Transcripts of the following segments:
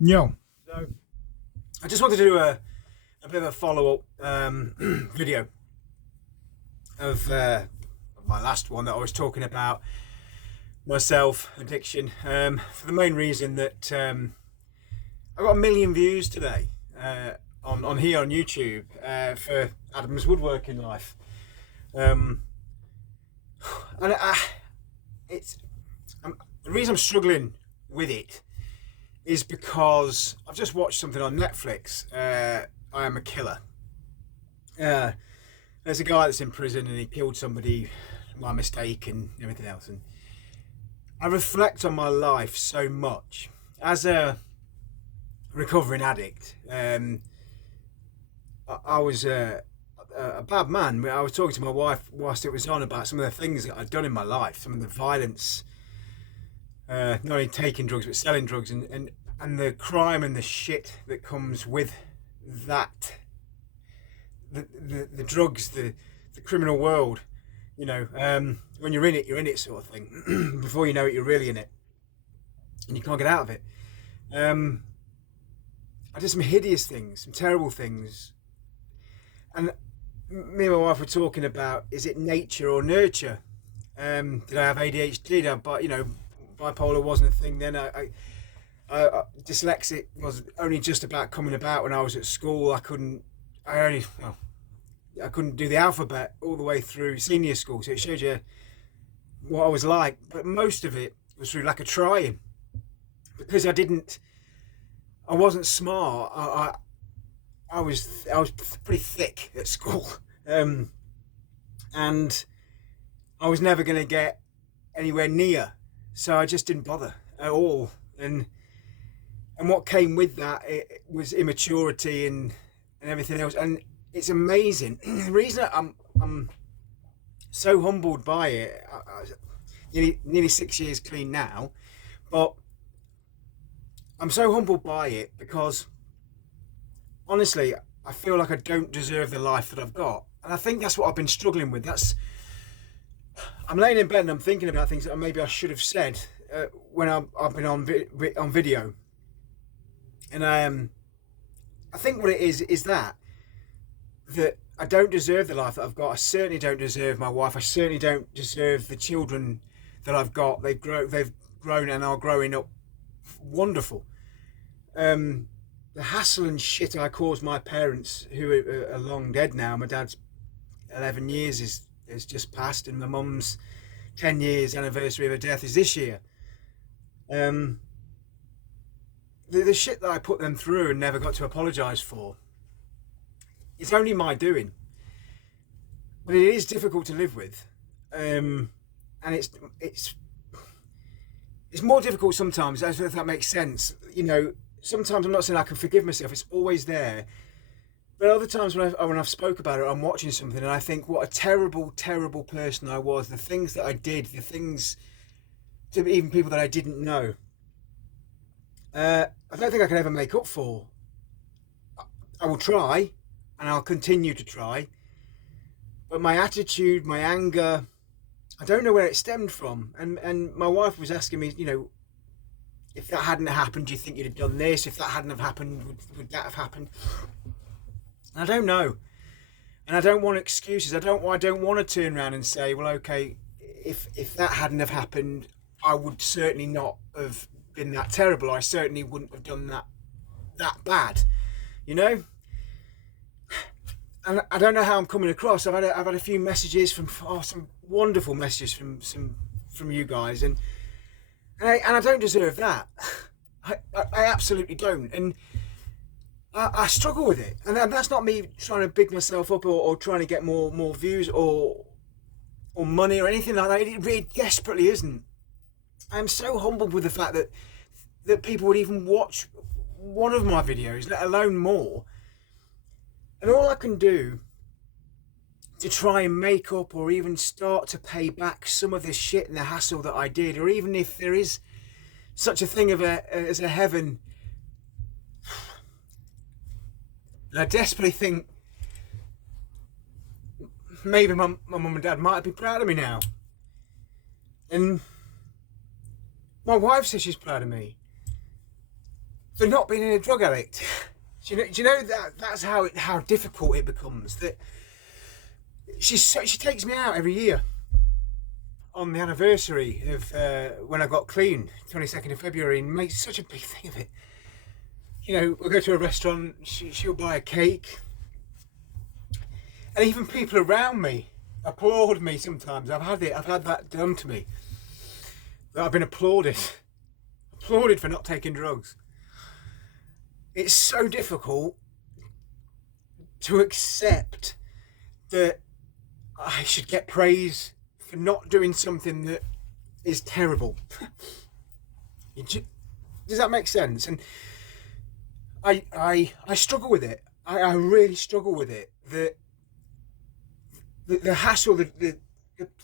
Yo, So I just wanted to do a bit of a follow-up video of my last one that I was talking about myself addiction for the main reason that I got 1 million views today on here on YouTube for Adam's woodworking life. Um, and it's the reason I'm struggling with it is because I've just watched something on Netflix. I Am a Killer. Uh, there's a guy that's in prison and he killed somebody by mistake and everything else. And I reflect on my life so much as a recovering addict. I was a bad man. I was talking to my wife whilst it was on about some of the things that I'd done in my life, some of the violence, not only taking drugs but selling drugs, and the crime and the shit that comes with that, the drugs, the criminal world. When you're in it, sort of thing. Before you know it, you're really in it, and you can't get out of it. Um, I did some hideous things, some terrible things, and me and my wife were talking about: is it nature or nurture? Did I have ADHD? Did I, but bipolar wasn't a thing then. Dyslexic was only just about coming about when I was at school. I couldn't do the alphabet all the way through senior school, so it showed you what I was like. But most of it was through lack of trying, because I wasn't smart. I was pretty thick at school, and I was never going to get anywhere near, so I just didn't bother at all. And what came with that, it was immaturity and everything else. And it's amazing. The reason I'm so humbled by it, nearly 6 years clean now, but I'm so humbled by it because honestly, I feel like I don't deserve the life that I've got, and I think that's what I've been struggling with. I'm laying in bed and I'm thinking about things that maybe I should have said when I've been on video, and I think what it is that I don't deserve the life that I've got. I certainly don't deserve my wife. I certainly don't deserve the children that I've got. They've grown and are growing up wonderful. The hassle and shit I caused my parents, who are long dead now. My dad's 11 years is just passed, and my mum's 10 years anniversary of her death is this year. Um, the shit that I put them through and never got to apologise for, it's only my doing, but it is difficult to live with, and it's more difficult sometimes. If that makes sense. Sometimes I'm not saying I can forgive myself. It's always there. But other times when I've spoke about it, I'm watching something and I think what a terrible, terrible person I was. The things that I did, the things to even people that I didn't know. I don't think I can ever make up for. I will try, and I'll continue to try. But my attitude, my anger, I don't know where it stemmed from. And my wife was asking me, if that hadn't happened, do you think you'd have done this? If that hadn't have happened, would that have happened? And I don't know, and I don't want excuses. I don't want to turn around and say, well, okay, if that hadn't have happened, I would certainly not have been that terrible. I certainly wouldn't have done that bad, you know. And I don't know how I'm coming across. I've had a few messages from some wonderful messages from you guys, and I don't deserve that. I absolutely don't, and I struggle with it. And that's not me trying to big myself up or trying to get more views or money or anything like that. It really desperately isn't. I'm so humbled with the fact that people would even watch one of my videos, let alone more. And all I can do to try and make up or even start to pay back some of this shit and the hassle that I did, or even if there is such a thing as a heaven, I desperately think maybe my mum and dad might be proud of me now. And my wife says she's proud of me for not being a drug addict. Do you know that that's how difficult it becomes? That she takes me out every year on the anniversary of when I got clean, 22nd of February, and makes such a big thing of it. You know, we'll go to a restaurant, she'll buy a cake, and even people around me applaud me sometimes. I've had that done to me. That I've been applauded for not taking drugs. It's so difficult to accept that I should get praise for not doing something that is terrible. Does that make sense? And I struggle with it. I really struggle with it. The hassle, the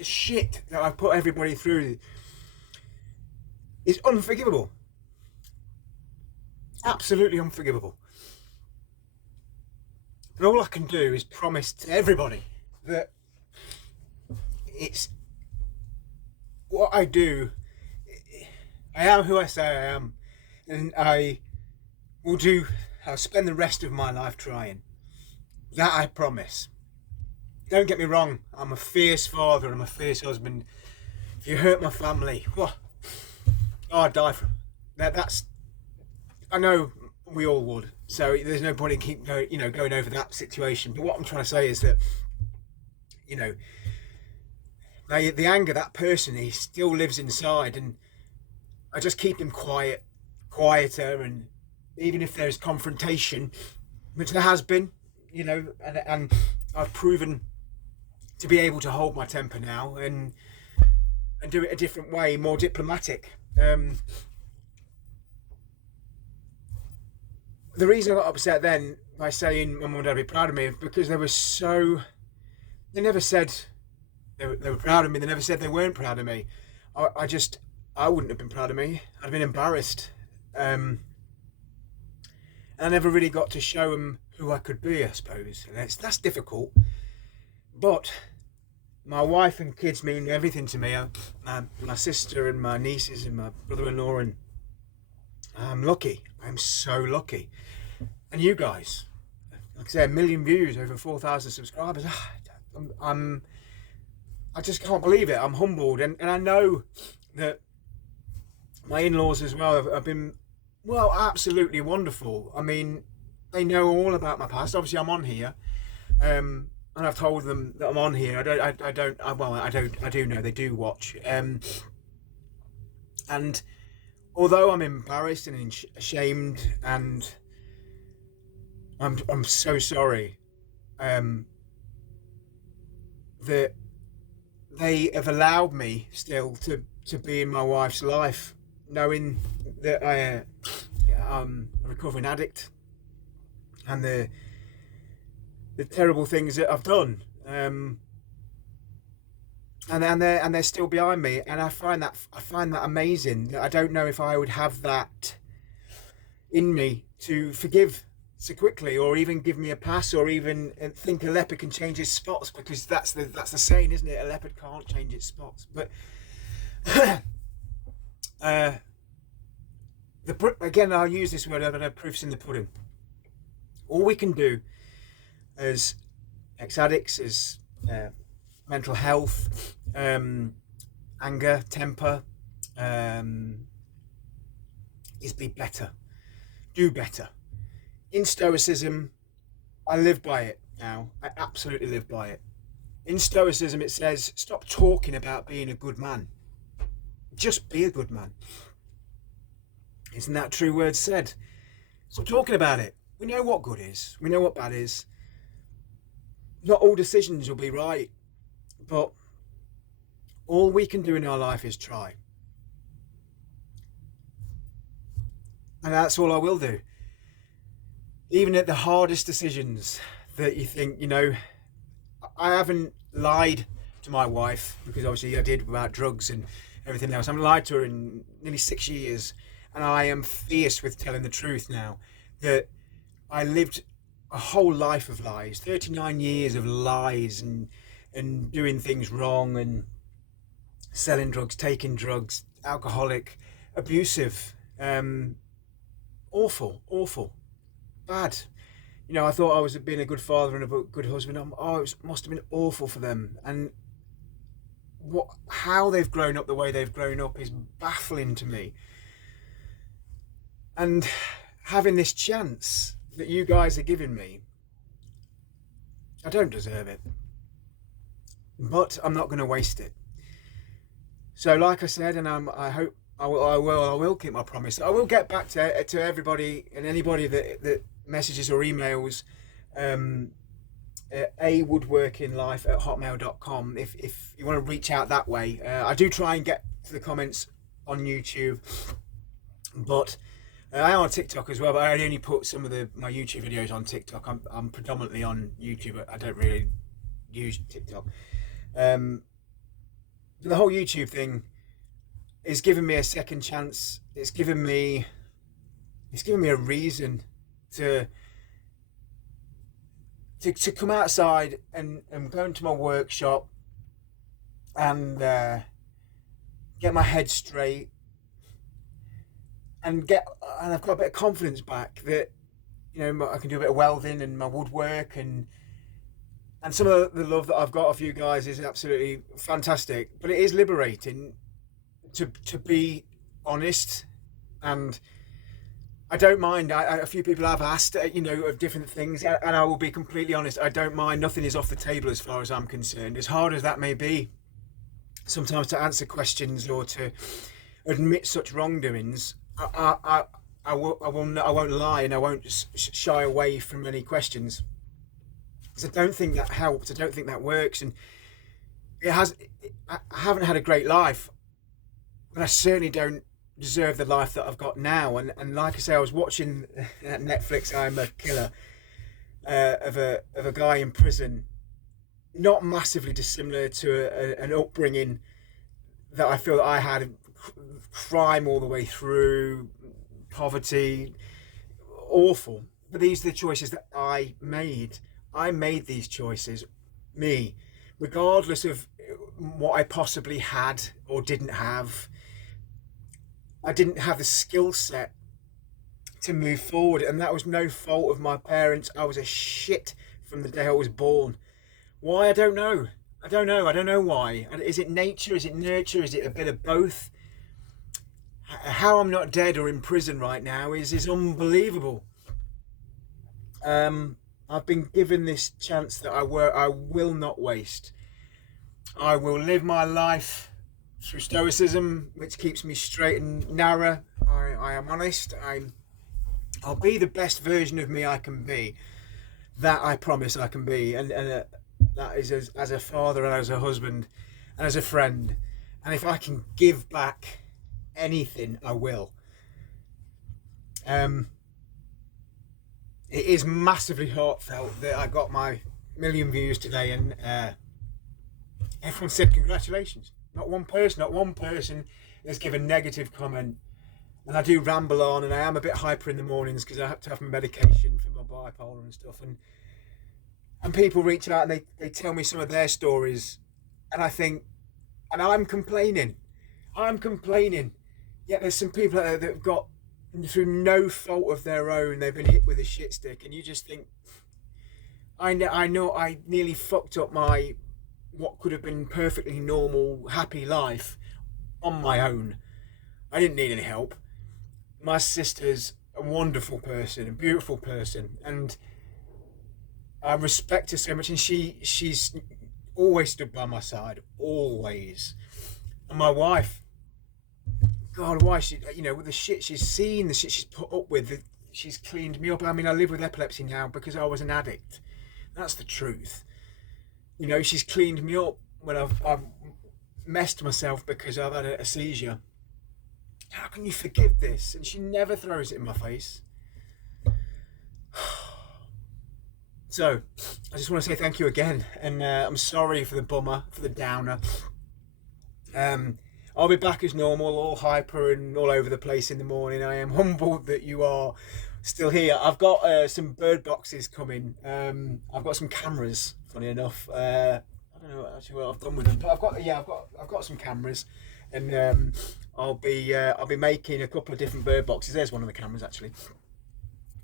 shit that I've put everybody through is unforgivable. Absolutely unforgivable. And all I can do is promise to everybody that it's what I do. I am who I say I am, and I'll spend the rest of my life trying. That I promise. Don't get me wrong, I'm a fierce father, I'm a fierce husband. If you hurt my family, I'd die for them. That's, I know we all would, so there's no point in going over that situation. But what I'm trying to say is that, you know, the anger, that person, he still lives inside, and I just keep him quieter, and even if there's confrontation, which there has been, you know, and I've proven to be able to hold my temper now and do it a different way, more diplomatic. The reason I got upset then by saying my mum and dad would be proud of me is because they never said they were proud of me. They never said they weren't proud of me. I wouldn't have been proud of me. I'd have been embarrassed. And I never really got to show them who I could be, I suppose. And that's difficult. But my wife and kids mean everything to me. My sister and my nieces and my brother-in-law, and I'm lucky. I'm so lucky. And you guys, like I say, 1 million views, over 4,000 subscribers. I just can't believe it. I'm humbled, and I know that my in-laws as well have been, well, absolutely wonderful. I mean, they know all about my past. Obviously, I'm on here, and I've told them that I'm on here. I do know they do watch. And although I'm embarrassed and ashamed, and I'm so sorry that they have allowed me still to be in my wife's life, knowing that I'm a recovering addict and the terrible things that I've done, and they're still behind me, and I find that amazing. I don't know if I would have that in me to forgive so quickly, or even give me a pass, or even think a leopard can change his spots, because that's the saying, isn't it? A leopard can't change its spots. But again, I'll use this word, but proof's in the pudding. All we can do as ex-addicts, as mental health, anger, temper, is be better, do better. In Stoicism, I live by it now. I absolutely live by it. In Stoicism, it says, stop talking about being a good man. Just be a good man. Isn't that true word said? Stop talking about it. We know what good is. We know what bad is. Not all decisions will be right, but all we can do in our life is try. And that's all I will do. Even at the hardest decisions that you think, you know, I haven't lied to my wife, because obviously I did about drugs and everything else. I haven't lied to her in nearly 6 years, and I am fierce with telling the truth now, that I lived a whole life of lies, 39 years of lies, and doing things wrong, and selling drugs, taking drugs, alcoholic, abusive, Awful, awful, bad. You know, I thought I was being a good father and a good husband. Must have been awful for them. And how they've grown up the way they've grown up is baffling to me. And having this chance that you guys are giving me, I don't deserve it, but I'm not going to waste it. So, like I said, and I hope I will keep my promise. I will get back to everybody and anybody that messages or emails awoodworkinglife@hotmail.com if you want to reach out that way. I do try and get to the comments on YouTube, but I am on TikTok as well, but I only put some of my YouTube videos on TikTok. I'm predominantly on YouTube. I don't really use TikTok. But the whole YouTube thing is giving me a second chance. It's given me a reason to come outside and go into my workshop and get my head straight and I've got a bit of confidence back that, you know, I can do a bit of welding and my woodwork and some of the love that I've got of you guys is absolutely fantastic. But it is liberating to be honest, and I don't mind. A few people have asked, you know, of different things, and I will be completely honest. I don't mind. Nothing is off the table as far as I'm concerned. As hard as that may be, sometimes to answer questions or to admit such wrongdoings, I won't lie, and I won't shy away from any questions. Because I don't think that helps. I don't think that works, and I haven't had a great life, but I certainly don't deserve the life that I've got now. And like I say, I was watching Netflix I'm a Killer of a guy in prison, not massively dissimilar to an upbringing that I feel that I had. Crime all the way through, poverty, awful. But these are the choices that I made. I made these choices, me, regardless of what I possibly had or didn't have. I didn't have the skill set to move forward, and that was no fault of my parents. I was a shit from the day I was born. Why? I don't know. I don't know why. Is it nature? Is it nurture? Is it a bit of both? How I'm not dead or in prison right now is unbelievable. I've been given this chance that I will not waste. I will live my life through stoicism, which keeps me straight and narrow. I am honest. I'll be the best version of me I can be. That I promise I can be, and that is as a father and as a husband and as a friend. And if I can give back anything, I will. It is massively heartfelt that I got my 1,000,000 views today, and everyone said congratulations. Not one person has given a negative comment. And I do ramble on, and I am a bit hyper in the mornings because I have to have my medication for my bipolar and stuff. And people reach out and they tell me some of their stories, and I think, and I'm complaining. Yet there's some people out there that have got, through no fault of their own, they've been hit with a shit stick, and you just think, I know I nearly fucked up what could have been perfectly normal, happy life on my own. I didn't need any help. My sister's a wonderful person, a beautiful person, and I respect her so much, and she's always stood by my side, always. And my wife, God, why she, you know, with the shit she's seen, the shit she's put up with, she's cleaned me up. I mean, I live with epilepsy now because I was an addict. That's the truth. You know, she's cleaned me up when I've messed myself because I've had a seizure. How can you forgive this? And she never throws it in my face. So, I just want to say thank you again, and I'm sorry for the bummer, for the downer. I'll be back as normal, all hyper and all over the place in the morning. I am humbled that you are still here. I've got some bird boxes coming. I've got some cameras, funny enough. I don't know actually what I've done with them, but I've got some cameras. and I'll be making a couple of different bird boxes. There's one of the cameras actually.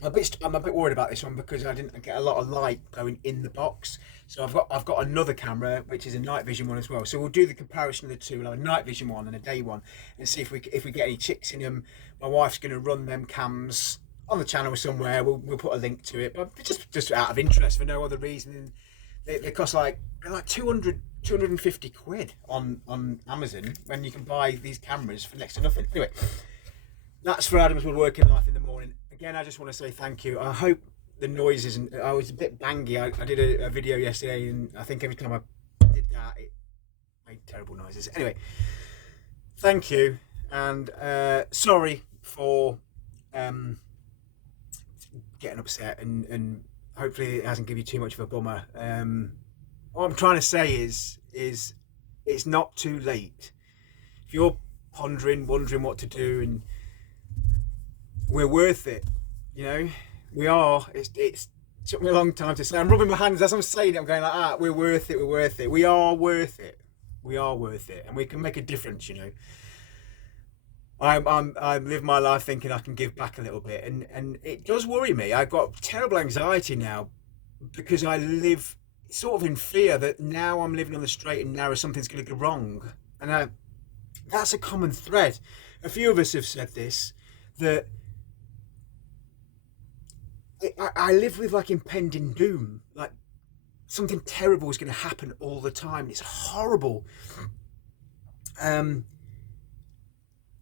I'm a bit worried about this one because I didn't get a lot of light going in the box. So I've got another camera which is a night vision one as well. So we'll do the comparison of the two. We'll have a night vision one and a day one, and see if we get any chicks in them. My wife's going to run them cams on the channel somewhere. We'll put a link to it, but just out of interest for no other reason. They cost like 250 quid on Amazon when you can buy these cameras for next to nothing. Anyway, that's for Adam's Woodworking Life in the morning. Again, I just want to say thank you. I hope the noise isn't. I was a bit bangy. I did a video yesterday, and I think every time I did that, it made terrible noises. Anyway, thank you, and sorry for getting upset, and hopefully it hasn't given you too much of a bummer. What I'm trying to say is it's not too late. If you're wondering what to do, and we're worth it, you know. We are. It's took me a long time to say. I'm rubbing my hands as I'm saying it. I'm going like, we're worth it. We're worth it. We are worth it. We are worth it, and we can make a difference, you know. I live my life thinking I can give back a little bit, and it does worry me. I've got terrible anxiety now because I live sort of in fear that now I'm living on the straight and narrow, something's going to go wrong, and that's a common thread. A few of us have said this, that I live with like impending doom, like something terrible is going to happen all the time. It's horrible.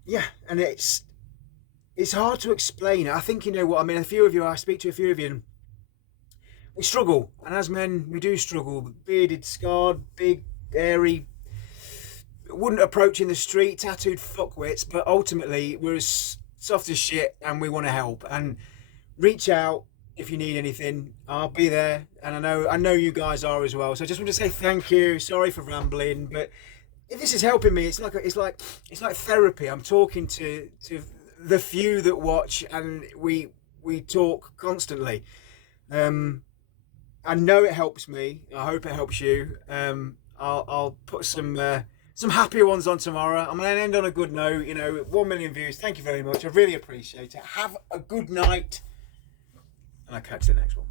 Yeah, and it's hard to explain. I think you know what I mean. I speak to a few of you, and we struggle. And as men, we do struggle. Bearded, scarred, big, hairy, wouldn't approach in the street, tattooed fuckwits, but ultimately we're as soft as shit, and we want to help. And reach out if you need anything. I'll be there, and I know you guys are as well. So I just want to say thank you. Sorry for rambling, but if this is helping me, it's like therapy. I'm talking to the few that watch, and we talk constantly. I know it helps me. I hope it helps you. I'll put some happier ones on tomorrow. I'm going to end on a good note. You know, 1 million views. Thank you very much. I really appreciate it. Have a good night, and I'll catch you the next one.